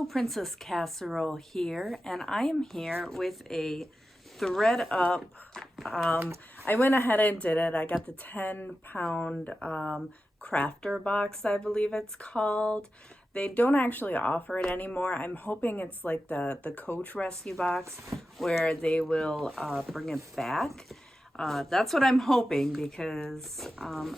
Hello, Princess Casserole here, and I am here with a ThredUp. I went ahead and did it. I got the 10-pound crafter box, I believe it's called. They don't actually offer it anymore. I'm hoping it's like the Coach Rescue box where they will bring it back. That's what I'm hoping, because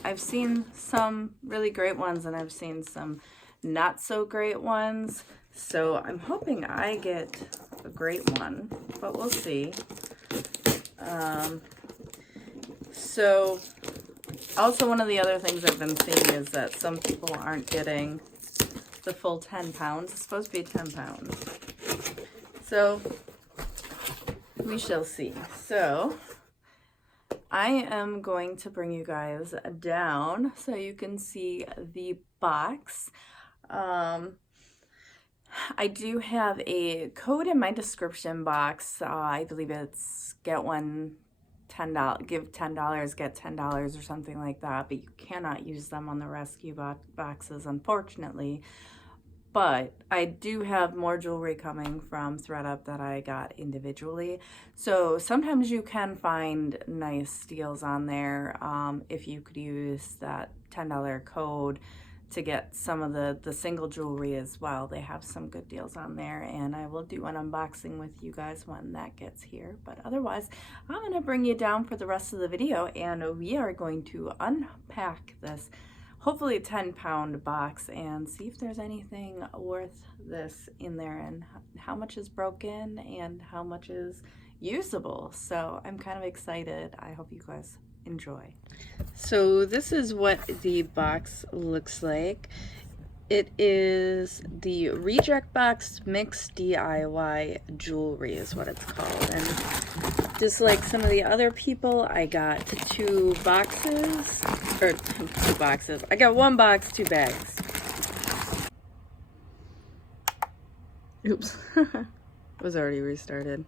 I've seen some really great ones and I've seen some not so great ones. So I'm hoping I get a great one, but we'll see. So also one of the other things I've been seeing is that some people aren't getting the full 10 pounds. It's supposed to be 10 pounds. So we shall see. So I am going to bring you guys down so you can see the box. I do have a code in my description box. I believe it's get one $10, give $10, get $10 or something like that, but you cannot use them on the rescue boxes, unfortunately. But I do have more jewelry coming from ThredUp that I got individually. So sometimes you can find nice deals on there if you could use that $10 code to get some of the single jewelry as well. They have some good deals on there, and I will do an unboxing with you guys when that gets here. But otherwise, I'm gonna bring you down for the rest of the video, and we are going to unpack this hopefully a 10-pound box and see if there's anything worth this in there, and how much is broken and how much is usable. So I'm kind of excited. I hope you guys enjoy. So this is what the box looks like. It is the Reject Box Mixed DIY Jewelry is what it's called. And just like some of the other people, I got two boxes. I got one box, two bags. Oops. It was already restarted.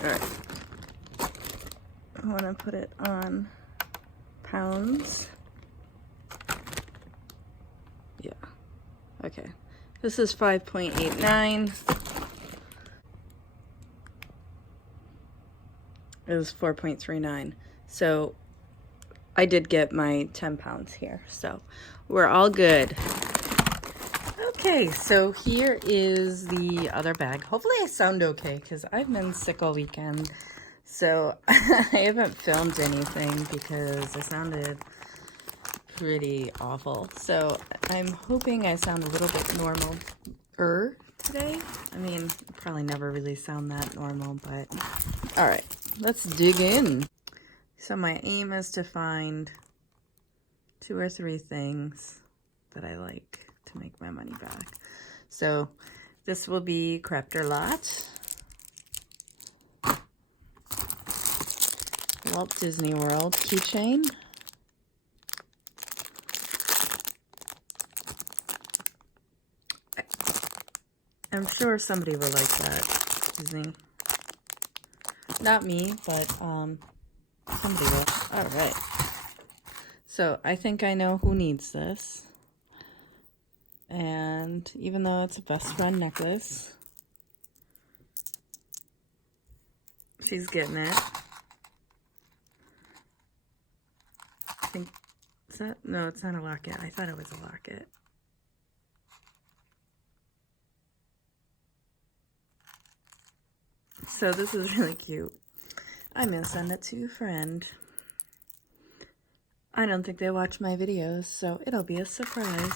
Alright. I want to put it on pounds. Yeah. Okay. This is 5.89. It was 4.39. So I did get my 10 pounds here. So we're all good. Okay, so here is the other bag. Hopefully I sound okay, because I've been sick all weekend. So I haven't filmed anything because I sounded pretty awful. So I'm hoping I sound a little bit normal-er today. I mean, I probably never really sound that normal, but all right, let's dig in. So my aim is to find 2 or 3 things that I like to make my money back. So this will be Crafter Lot, Walt Disney World keychain, I'm sure somebody will like that, Disney. Not me, but somebody will. All right. So I think I know who needs this. And even though it's a best friend necklace, she's getting it. I think, is that? No, it's not a locket. I thought it was a locket. So this is really cute. I'm gonna send it to a friend. I don't think they watch my videos, so it'll be a surprise.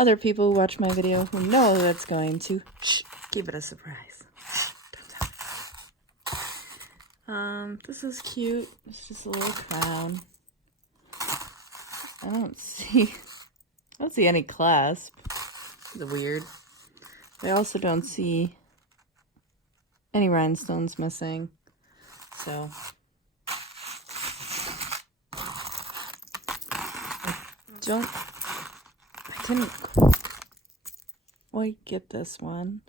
Other people who watch my video who know that's going to keep it a surprise. Don't tell. This is cute. It's just a little crown. I don't see any clasp. It's weird. I also don't see any rhinestones missing. So I didn't quite get this one.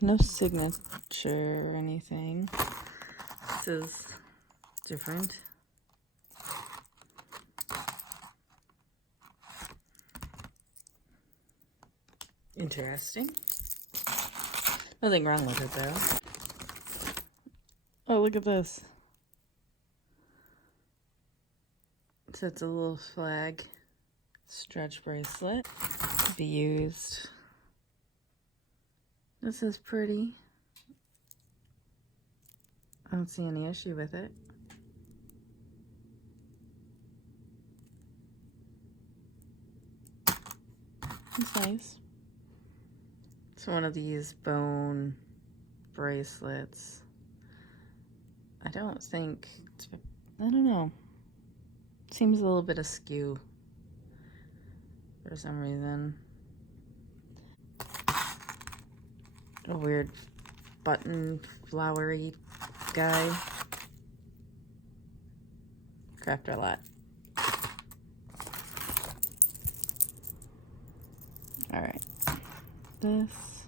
No signature or anything. This is different. Interesting. Nothing wrong with it though. Oh, look at this. So it's a little flag stretch bracelet to be used. This is pretty. I don't see any issue with it. It's nice. It's one of these bone bracelets. I don't know. Seems a little bit askew for some reason. A weird button flowery guy. Crafter lot. Alright. This.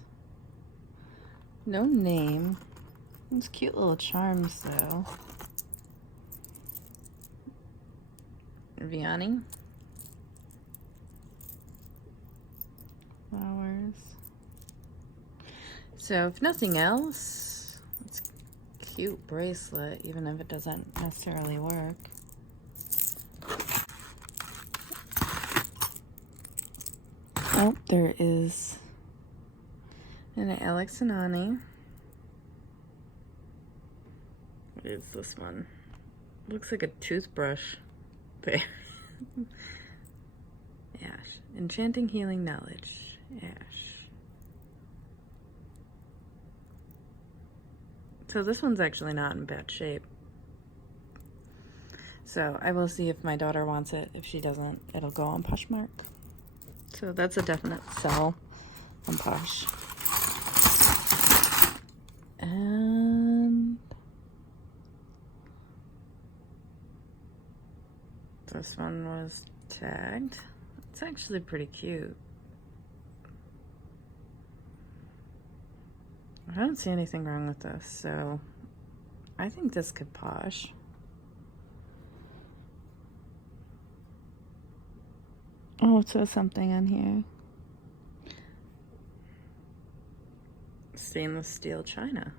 No name. These cute little charms though. Vianney. Flowers. So if nothing else, it's a cute bracelet, even if it doesn't necessarily work. Oh, there is an Alex and Ani. What is this one? Looks like a toothbrush. There. Ash. Enchanting healing knowledge. Ash. So this one's actually not in bad shape. So I will see if my daughter wants it. If she doesn't, it'll go on Poshmark. So that's a definite sell on Posh. And this one was tagged. It's actually pretty cute. I don't see anything wrong with this, so I think this could Posh. Oh, it says something on here. Stainless steel china.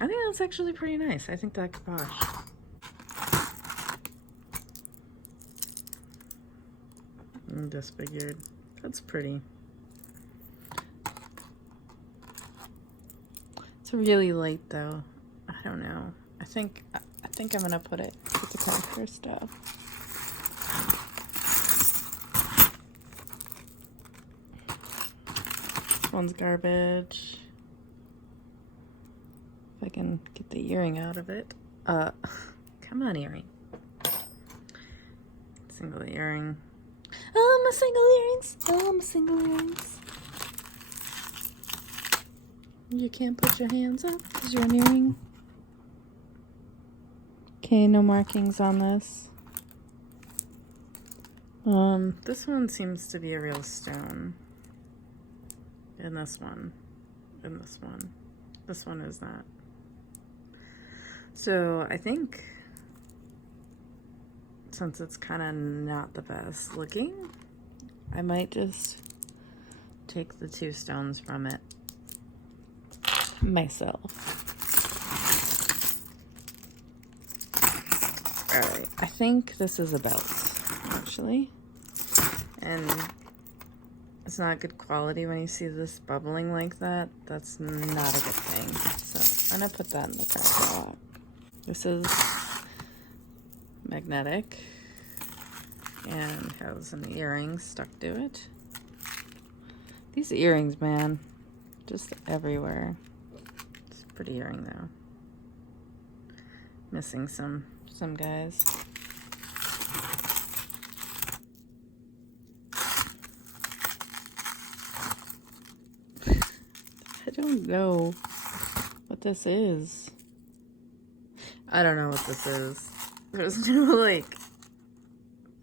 I think that's actually pretty nice. I think that could Posh. And disfigured. That's pretty. It's really light though. I don't know. I think I'm gonna put it with the crafter stuff. This one's garbage. If I can get the earring out of it. Come on, earring. Single earring. Oh, my single earrings. Oh, my single earrings. You can't put your hands up because you're an earring. Okay, no markings on this. This one seems to be a real stone. And this one. And this one. This one is not. So I think since it's kind of not the best looking, I might just take the two stones from it myself. Alright, I think this is a belt, actually. And it's not good quality when you see this bubbling like that. That's not a good thing. So I'm gonna put that in the crafter lot. This is magnetic and has an earring stuck to it. These earrings, man, just everywhere. It's a pretty earring though. Missing some guys. I don't know what this is. I don't know what this is. There's no, like,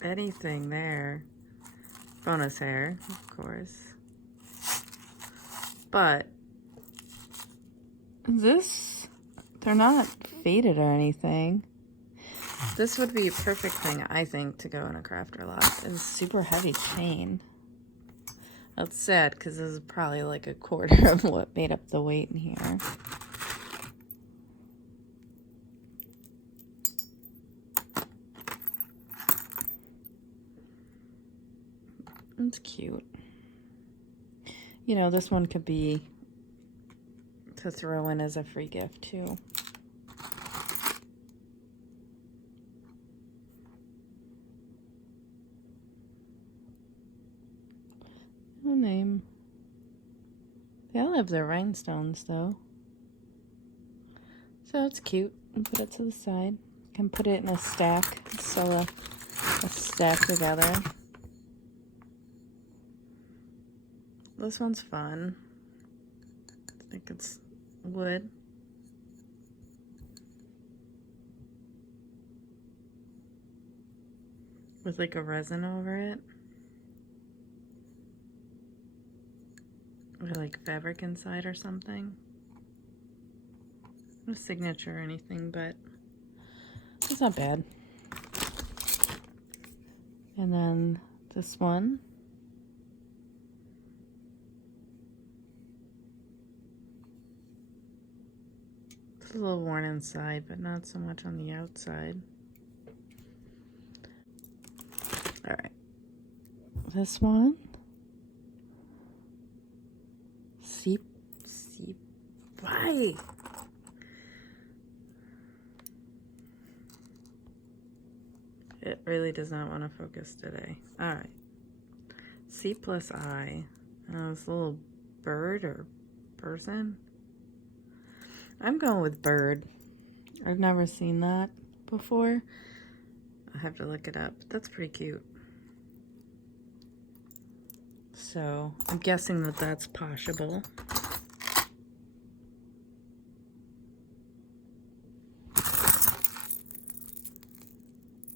anything there. Bonus hair, of course. But this, they're not faded or anything. This would be a perfect thing, I think, to go in a crafter lot. It's super heavy chain. That's sad because this is probably like a quarter of what made up the weight in here. It's cute. You know, this one could be to throw in as a free gift too. No name. They all have their rhinestones though. So it's cute. And put it to the side. You can put it in a stack. Sew a stack together. This one's fun. I think it's wood. With like a resin over it. Or like fabric inside or something. No signature or anything, but it's not bad. And then this one. It's a little worn inside, but not so much on the outside. All right. This one. Seep. Why? It really does not want to focus today. All right. C plus I. This little bird or person. I'm going with bird. I've never seen that before. I have to look it up. That's pretty cute. So I'm guessing that that's Poshable.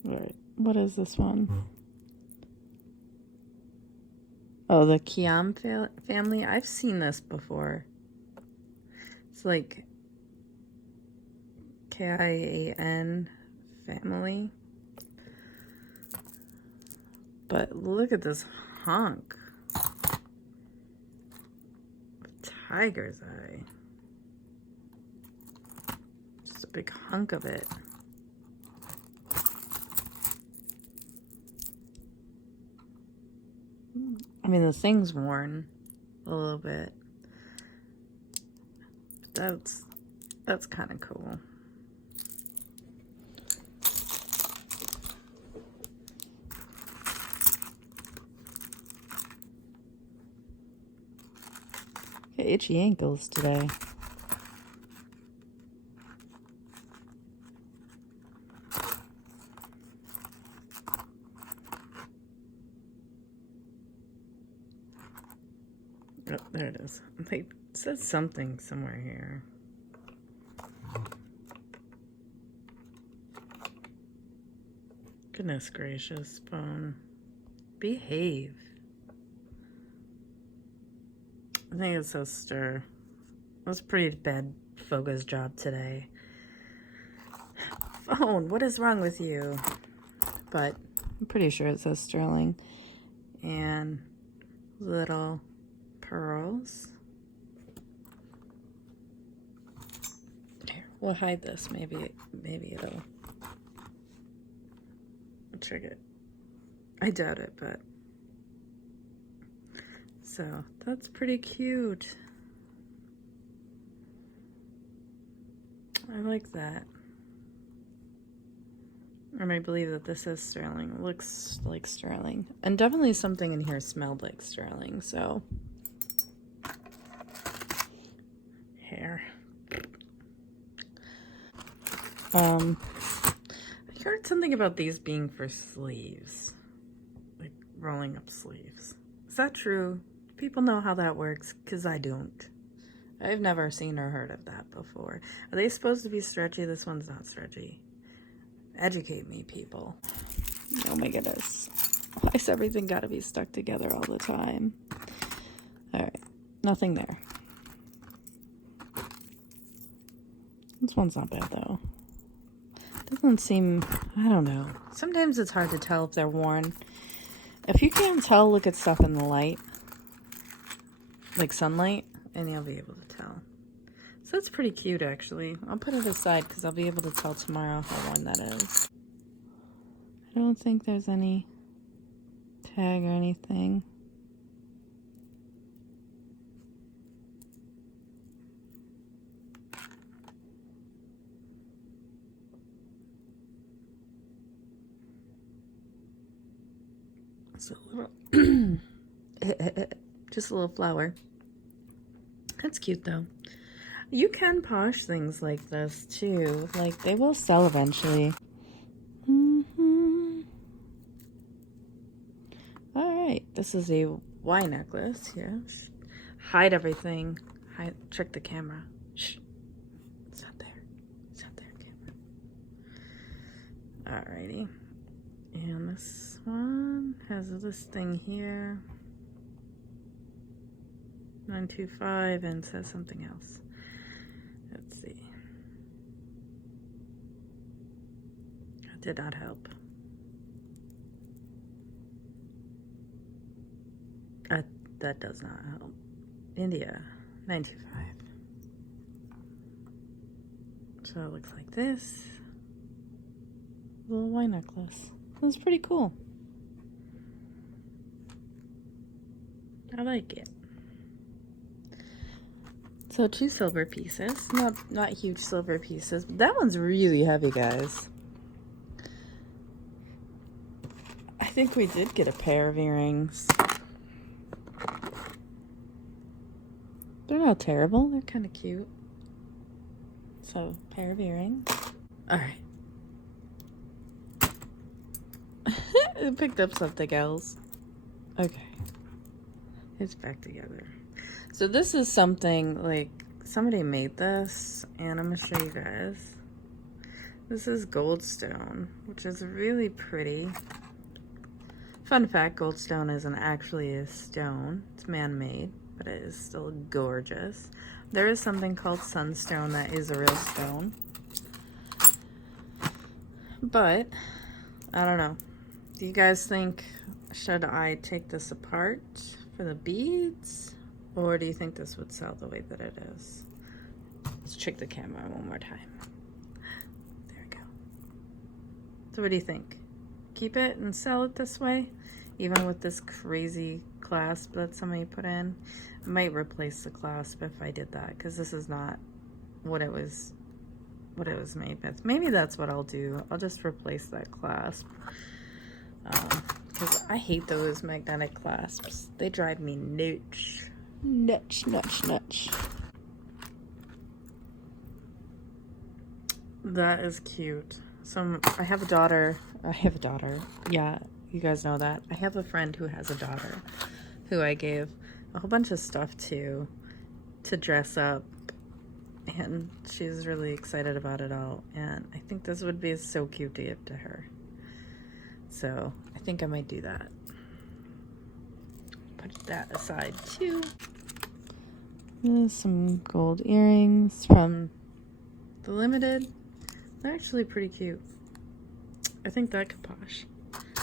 All right, what is this one? Oh, the Kiam family. I've seen this before. It's like Kian family. But look at this hunk. Tiger's eye. Just a big hunk of it. I mean, the thing's worn a little bit. That's kind of cool. Got itchy ankles today. Oh, there it is. It says something somewhere here. Goodness gracious, phone. Behave. I think it says stir. That was a pretty bad focus job today. Phone, what is wrong with you? But I'm pretty sure it says sterling. And little pearls. Here, we'll hide this. Maybe it'll trick it. I doubt it, but so that's pretty cute. I like that. And I believe that this is sterling. It looks like sterling. And definitely something in here smelled like sterling, so. Hair. I heard something about these being for sleeves. Like rolling up sleeves. Is that true? People know how that works, because I don't. I've never seen or heard of that before. Are they supposed to be stretchy? This one's not stretchy. Educate me, people. Oh my goodness. Why is everything got to be stuck together all the time? Alright. Nothing there. This one's not bad, though. Doesn't seem... I don't know. Sometimes it's hard to tell if they're worn. If you can't tell, look at stuff in the light. like sunlight, and you'll be able to tell. So that's pretty cute, actually. I'll put it aside because I'll be able to tell tomorrow how worn that is. I don't think there's any tag or anything. It's a little, just a little flower. That's cute though. You can posh things like this too. Like they will sell eventually. All right, this is a Y necklace here. Hide everything. Trick the camera. Shh. It's not there. It's not there, camera. Alrighty. And this one has this thing here. 925 and says something else. Let's see. That did not help. That does not help. India, 925. So it looks like this. Little Y necklace. That's pretty cool. I like it. So 2 silver pieces. Not huge silver pieces, but that one's really heavy, guys. I think we did get a pair of earrings. They're not terrible. They're kind of cute. So, pair of earrings. Alright. I picked up something else. Okay. It's back together. So this is something, like, somebody made this, and I'm going to show you guys. This is goldstone, which is really pretty. Fun fact, goldstone isn't actually a stone. It's man-made, but it is still gorgeous. There is something called sunstone that is a real stone. But, I don't know. Do you guys think, should I take this apart for the beads? Or do you think this would sell the way that it is? Let's check the camera one more time. There we go. So what do you think? Keep it and sell it this way? Even with this crazy clasp that somebody put in? I might replace the clasp if I did that, because this is not what it was made with. Maybe that's what I'll do. I'll just replace that clasp. Because I hate those magnetic clasps. They drive me nuts. Nuts. That is cute. I have a daughter. Yeah, you guys know that. I have a friend who has a daughter who I gave a whole bunch of stuff to dress up. And she's really excited about it all. And I think this would be so cute to give to her. So I think I might do that. Put that aside too. There's some gold earrings from the Limited. They're actually pretty cute. I think that could posh.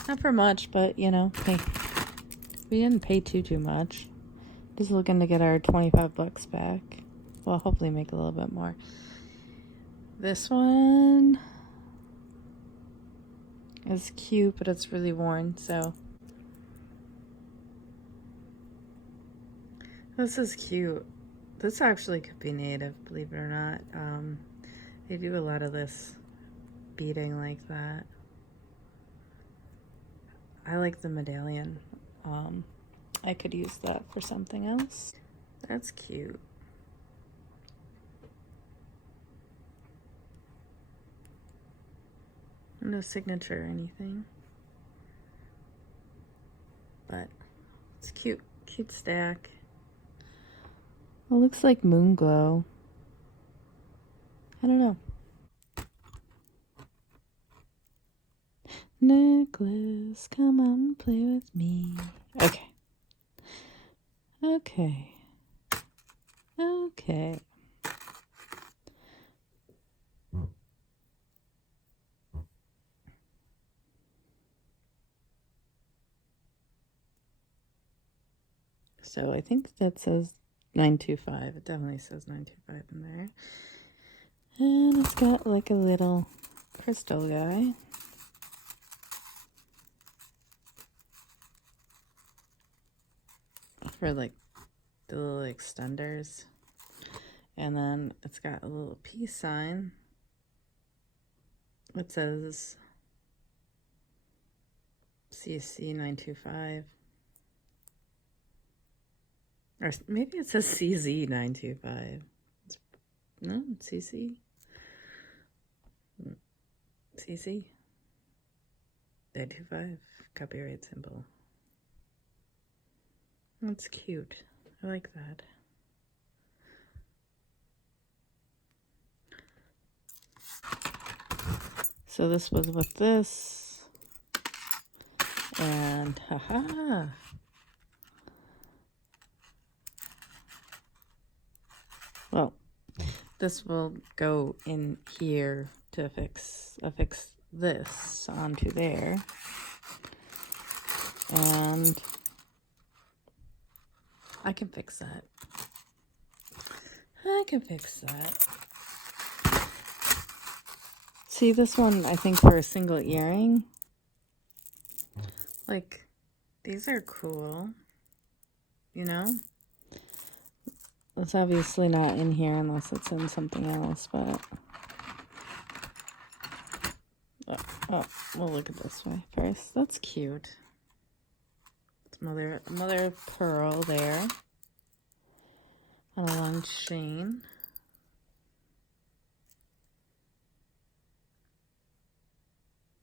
Not for much, but you know, hey, we didn't pay too much. Just looking to get our 25 bucks back. Well, hopefully make a little bit more. This one is cute, but it's really worn, so. This is cute. This actually could be native, believe it or not. They do a lot of this beading like that. I like the medallion. I could use that for something else. That's cute. No signature or anything. But it's cute. Cute stack. It looks like moon glow. I don't know. Necklace, come on and play with me. Okay. So I think that says 925. It definitely says 925 in there. And it's got like a little crystal guy. For like the little extenders. And then it's got a little peace sign. It says CC 925. Or maybe it says CZ 925. No, CC. CC 925. Copyright symbol. That's cute. I like that. So this was with this. And haha. Well, this will go in here to affix this onto there. And I can fix that. I can fix that. See, this one, I think for a single earring. Like, these are cool. You know? It's obviously not in here unless it's in something else, but... Oh, we'll look at this way first. That's cute. It's mother of pearl there. On a long chain.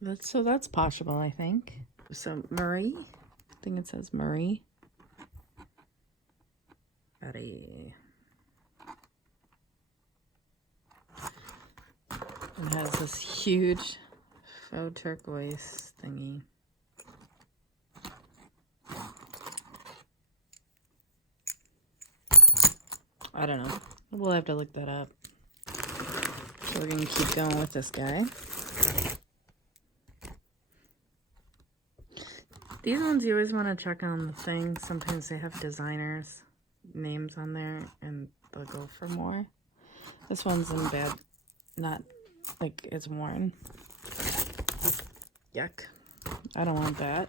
That's possible, I think. So Marie, I think it says Marie. It has this huge faux turquoise thingy. I don't know. We'll have to look that up. So we're going to keep going with this guy. These ones you always want to check on the thing. Sometimes they have designers' names on there and they'll go for more. This one's in bad, not like it's worn. Yuck. I don't want that.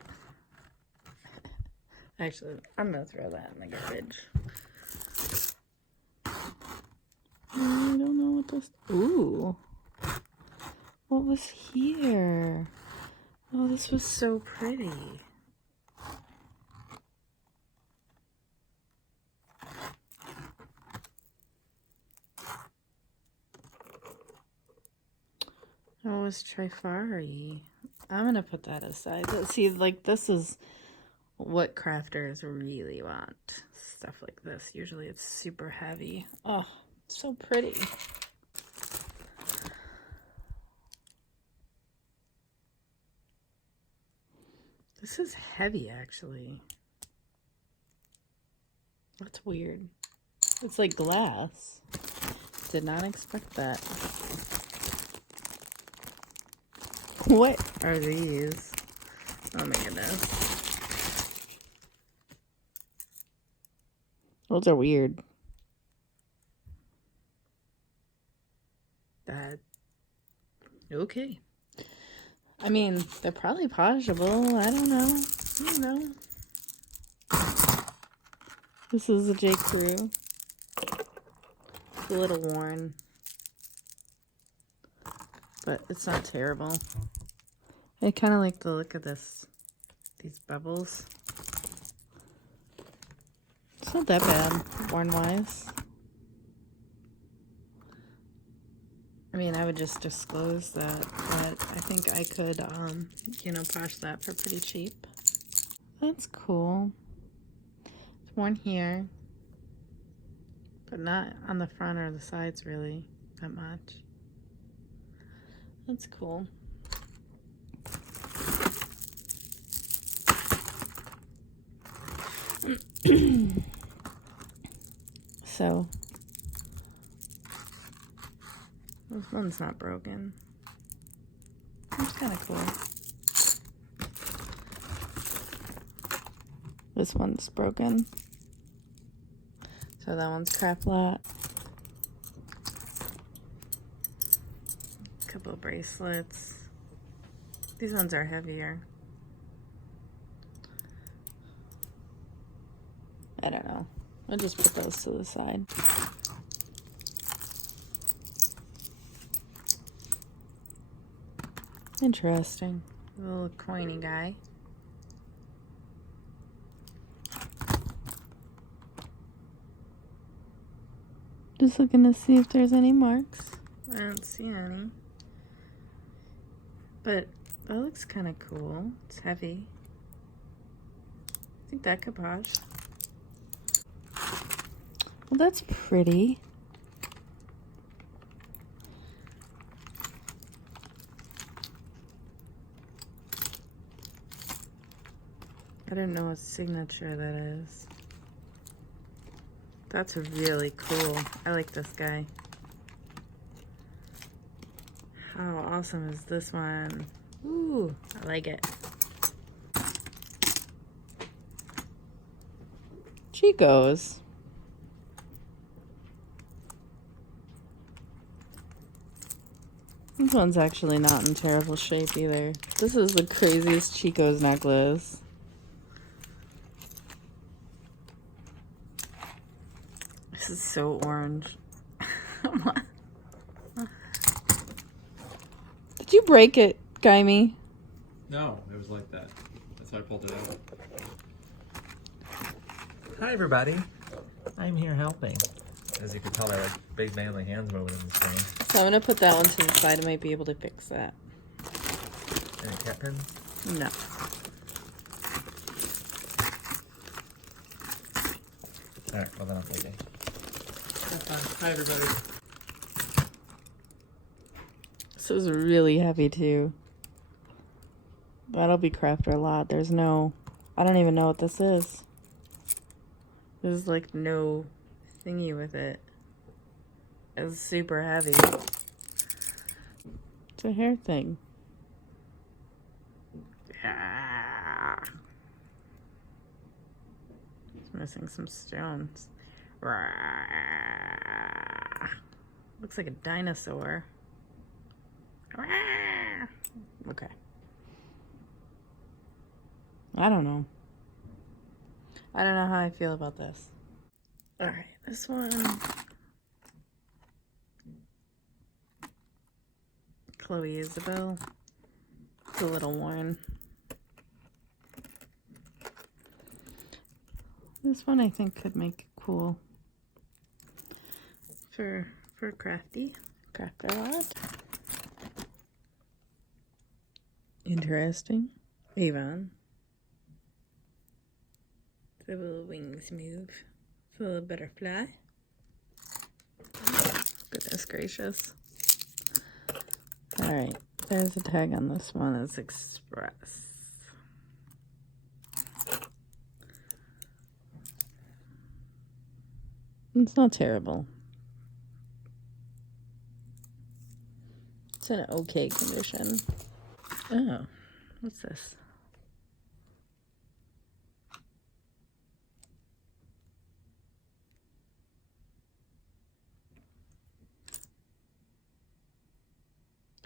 Actually, I'm going to throw that in the garbage. I don't know what this... Ooh. What was here? Oh, this was so pretty. Oh, it's Trifari. I'm going to put that aside. See, like, this is what crafters really want. Stuff like this. Usually it's super heavy. Oh, it's so pretty. This is heavy, actually. That's weird. It's like glass. Did not expect that. What are these? Oh my goodness. Those are weird. Okay. I mean, they're probably polishable. I don't know. I don't know. This is a J. Crew. It's a little worn. But it's not terrible. I kind of like the look of this. These bubbles. It's not that bad, worn-wise. I mean, I would just disclose that, but I think I could, you know, polish that for pretty cheap. That's cool. It's worn here, but not on the front or the sides really that much. That's cool. So, this one's not broken. It's kind of cool. This one's broken. So So that one's crap lot. Couple of bracelets. These ones are heavier. I don't know. I'll just put those to the side. Interesting. A little coiny guy. Just looking to see if there's any marks. I don't see any. But that looks kind of cool. It's heavy. I think that could posh. Well, that's pretty. I don't know what signature that is. That's really cool. I like this guy. How awesome is this one? Ooh, I like it. Chico's. This one's actually not in terrible shape either. This is the craziest Chico's necklace. This is so orange. Did you break it, Gymie? No, it was like that. That's how I pulled it out. Hi everybody, I'm here helping. As you can tell, I like big manly hands moving in this thing. So I'm gonna put that one to the side. I might be able to fix that. Any cat pins? No. Alright, well then I'm leaving. Hi everybody. This is really heavy too. That'll be crafted a lot. There's no, I don't even know what this is. There's like no thingy with it. It's super heavy. It's a hair thing. Yeah. It's missing some stones. Looks like a dinosaur. Okay. I don't know. I don't know how I feel about this. Alright, this one. Chloe Isabel. It's a little worn. This one I think could make it cool. For crafty. Crafter lot. Interesting. Avon. The little wings move. It's a little butterfly. Goodness gracious. Alright, there's a tag on this one. It's Express. It's not terrible. It's in okay condition. Oh, what's this?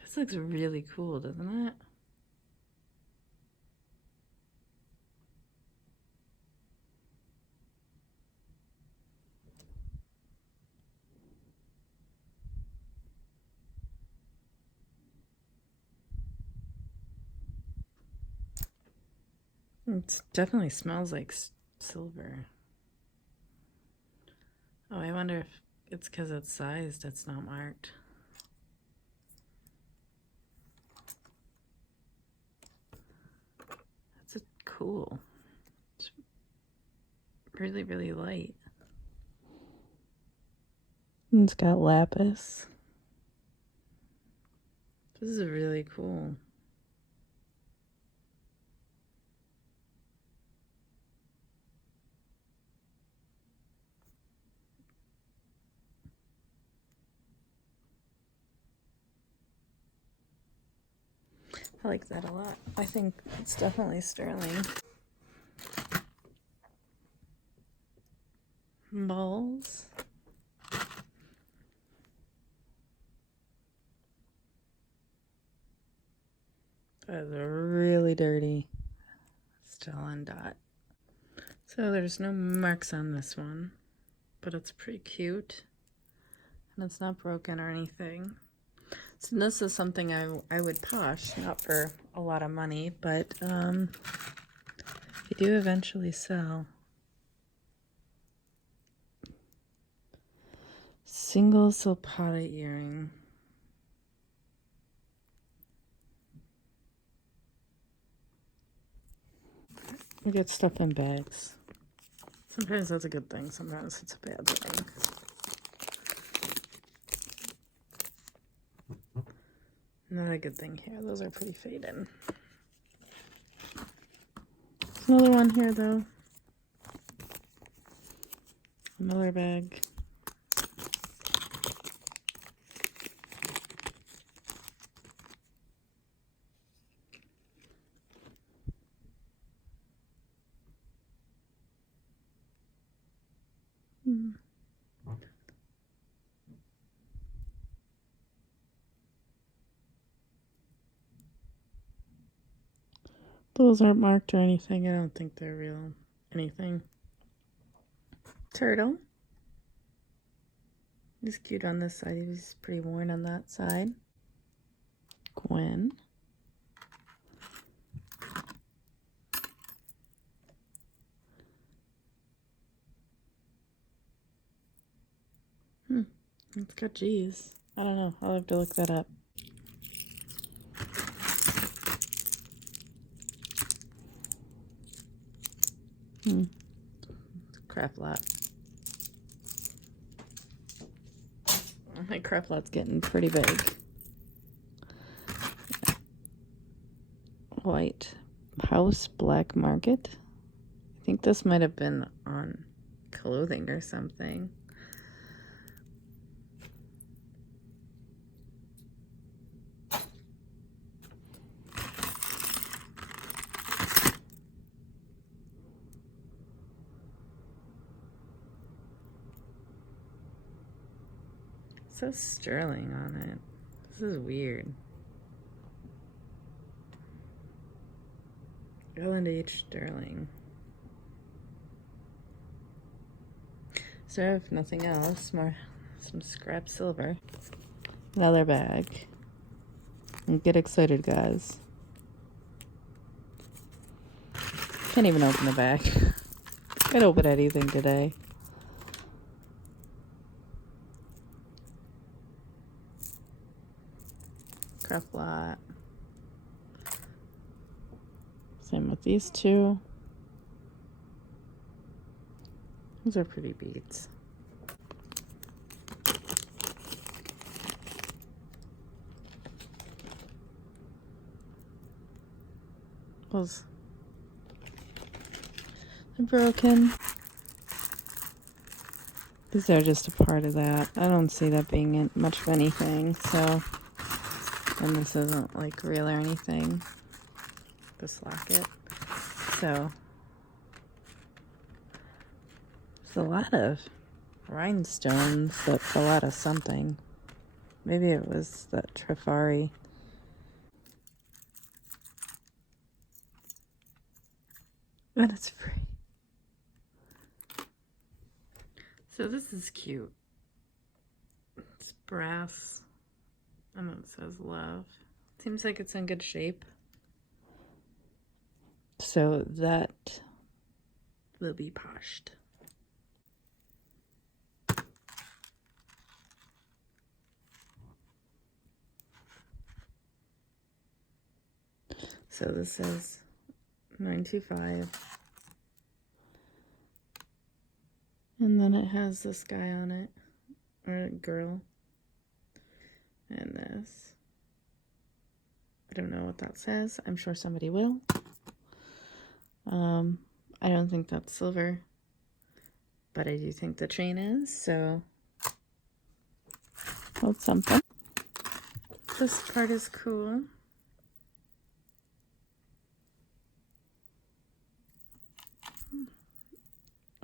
This looks really cool, doesn't it? It definitely smells like silver. Oh, I wonder if it's because it's sized, it's not marked. That's cool. It's really, really light. And it's got lapis. This is really cool. I like that a lot. I think it's definitely sterling. balls. That's really dirty. Still on dot. So there's no marks on this one, but it's pretty cute. And it's not broken or anything. So this is something I would posh, not for a lot of money, but they do eventually sell. Single Silpata earring. You get stuff in bags. Sometimes that's a good thing, sometimes it's a bad thing. Not a good thing here. Those are pretty faded. There's another one here, though. Another bag. Those aren't marked or anything. I don't think they're real anything. Turtle. He's cute on this side. He's pretty worn on that side. Gwen. It's got G's. I don't know. I'll have to look that up. Crap lot. My crap lot's getting pretty big. White House Black Market. I think this might have been on clothing or something. It says sterling on it. This is weird. L&H sterling. So if nothing else, some scrap silver. Another bag. And get excited, guys. Can't even open the bag. Can't open anything today. Crap lot. Same with these two. These are pretty beads. Those are broken. These are just a part of that. I don't see that being much of anything, so. And this isn't like real or anything. This locket. So. There's a lot of rhinestones that fell out of something. Maybe it was that Trifari. And it's free. So this is cute. It's brass. And it says love. Seems like it's in good shape. So that will be poshed. So this says 925. And then it has this guy on it. Or a girl. And this. I don't know what that says. I'm sure somebody will. I don't think that's silver. But I do think the chain is, so that's something. This part is cool.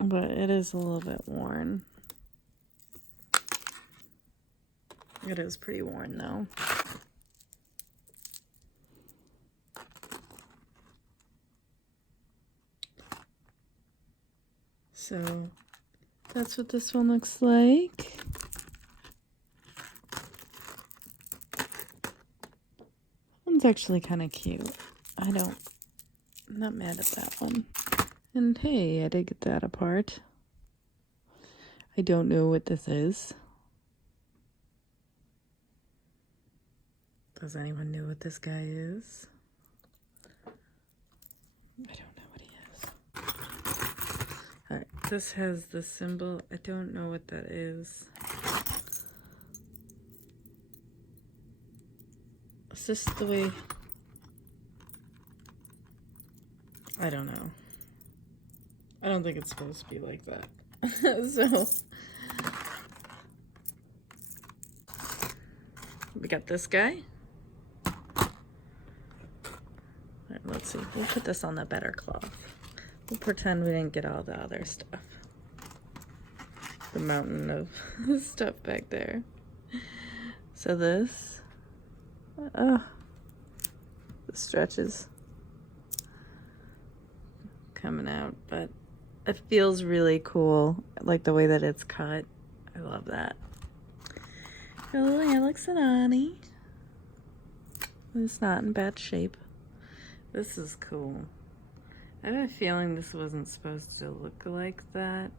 but it is a little bit worn. It is pretty worn though. So that's what this one looks like. One's actually kind of cute. I'm not mad at that one. And hey, I did get that apart. I don't know what this is. Does anyone know what this guy is? I don't know what he is. Alright, this has the symbol. I don't know what that is. Is this the way? I don't know. I don't think it's supposed to be like that. So we got this guy. Alright, let's see. We'll put this on the better cloth. We'll pretend we didn't get all the other stuff. The mountain of stuff back there. So this, the stretches coming out, but it feels really cool. I like the way that it's cut. I love that. Oh, Alex and Annie. It's not in bad shape. This is cool. I have a feeling this wasn't supposed to look like that,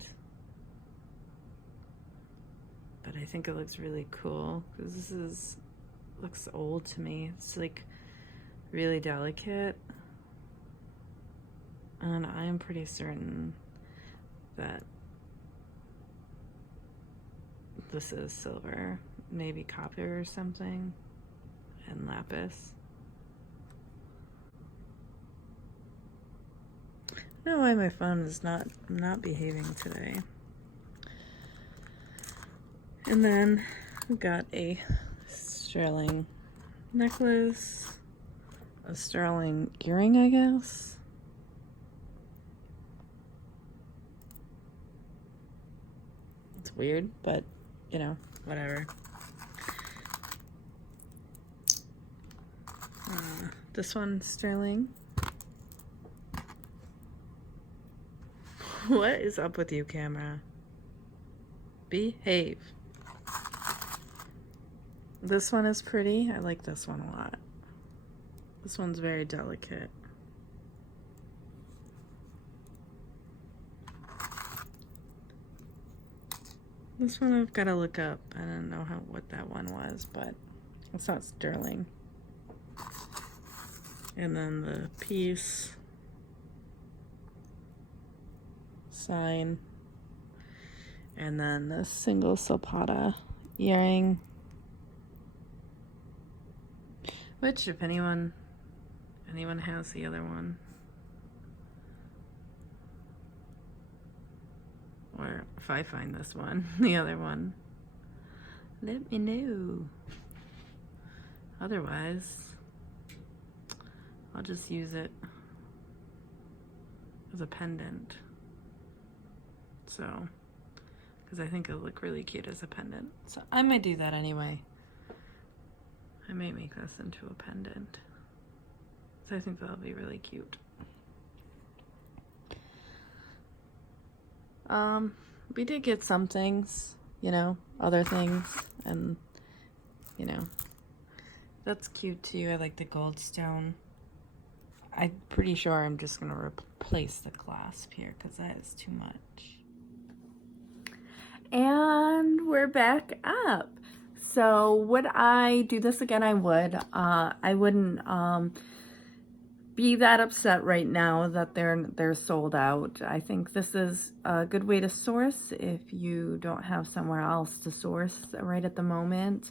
but I think it looks really cool because this looks old to me. It's like really delicate, and I'm pretty certain that this is silver, maybe copper or something, and lapis. I don't know why my phone is not behaving today. And then we've got a sterling necklace, a sterling earring, I guess. It's weird, but you know, whatever. This one, sterling. What is up with you, camera? Behave. This one is pretty. I like this one a lot. This one's very delicate. This one I've got to look up. I don't know what that one was, but it's not sterling. And then the piece, sign, and then the single Zapata earring, which if anyone has the other one, or if I find this one, the other one, let me know. Otherwise, I'll just use it as a pendant. So, because I think it'll look really cute as a pendant. So I might do that anyway. I may make this into a pendant. So I think that'll be really cute. We did get some things, you know, other things, and you know, that's cute too. I like the gold stone. I'm pretty sure I'm just gonna replace the clasp here because that is too much. And we're back up. So would I do this again? I would. I wouldn't be that upset right now that they're sold out. I think this is a good way to source if you don't have somewhere else to source right at the moment.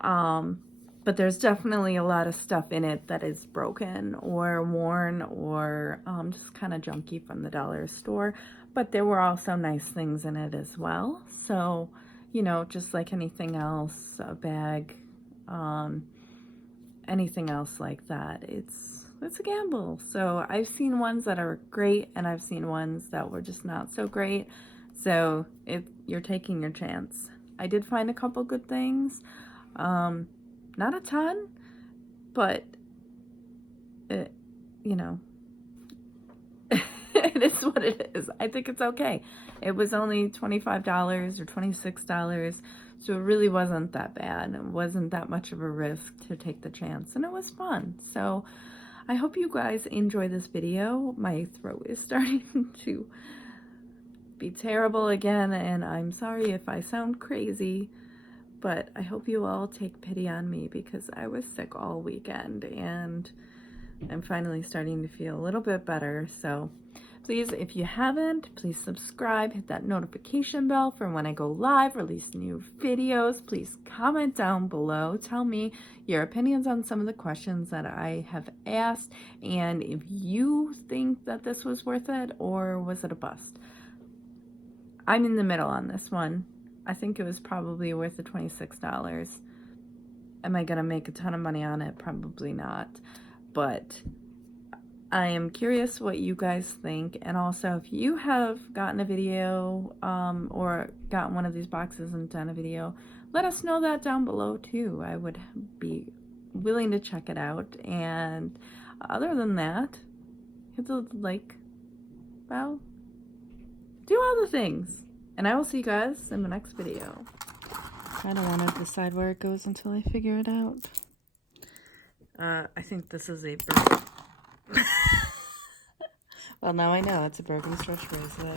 But there's definitely a lot of stuff in it that is broken or worn or just kind of junky from the dollar store. But there were also nice things in it as well. So, you know, just like anything else, a bag, anything else like that, it's It's a gamble. So I've seen ones that are great, and I've seen ones that were just not so great. So you're taking your chance. I did find a couple good things. Not a ton, but it, you know, it is what it is. I think it's okay. It was only $25 or $26, so it really wasn't that bad. It wasn't that much of a risk to take the chance, and it was fun. So I hope you guys enjoy this video. My throat is starting to be terrible again, and I'm sorry if I sound crazy, but I hope you all take pity on me because I was sick all weekend, and I'm finally starting to feel a little bit better. So please, if you haven't, please subscribe, hit that notification bell for when I go live, release new videos. Please comment down below. Tell me your opinions on some of the questions that I have asked, and if you think that this was worth it or was it a bust. I'm in the middle on this one. I think it was probably worth the $26. Am I gonna make a ton of money on it? Probably not. But I am curious what you guys think, and also if you have gotten a video or gotten one of these boxes and done a video, let us know that down below too. I would be willing to check it out. And other than that, hit the like, well, do all the things, and I will see you guys in the next video. I don't want to decide where it goes until I figure it out. I think this is a well, now I know it's a broken stretch bracelet.